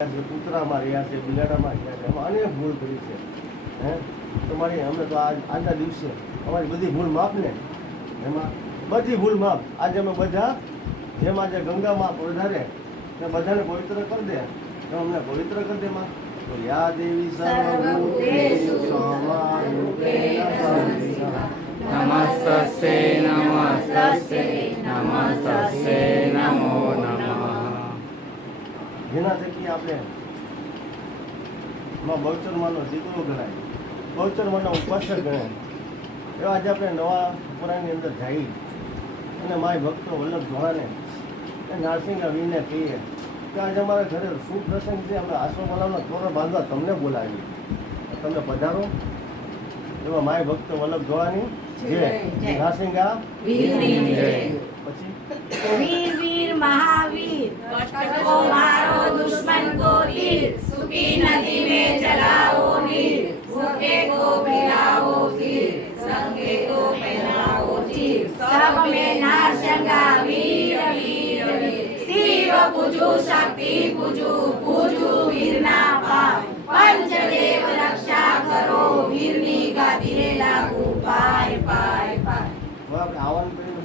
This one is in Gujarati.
છે કૂતરામાં રહ્યા છે બિલાડામાં રહ્યા છે અનેક ભૂલ કરી છે. હે? તમારી અમે તો આજ આજના દિવસે અમારી બધી ભૂલ માફ ને એમાં બધી ભૂલ માફ આજે અમે બધા જેમ આજે ગંગામાં વધારે ને બધાને પવિત્ર કરી દે. તો અમને પવિત્ર કરી દે માં. તો યા દેવી નમસ્તે નમસ્તે સંસ્થિતા. જેના થકી આપણે માં બહુચરમાનો દીકરો ગણાય. બહુચરમાના ઉપાસક ગણાય. એવા આજે આપણે નવા પુરાણની અંદર જઈ અને માય ભક્તો વલ્લભ ધોળાને એ નારસિંહ વીરને કહીએ કે આજે અમારા ઘરે શું પ્રસંગ છે અમે આશ્રમવાલાનો તોરણ બાંધવા તમને બોલાવીએ. તમે પધારો. એવા માય ભક્તો વલ્લભ ધોળાની જય જય. નારસિંગા પછી? વીર વીર મહાવીર. પાપમે નાશંગા વીર વીર શિવ પૂજુ શક્તિ પૂજુ રક્ષા કરો વીરની ગાદીએ લાગુ પાય પાય પાય આવન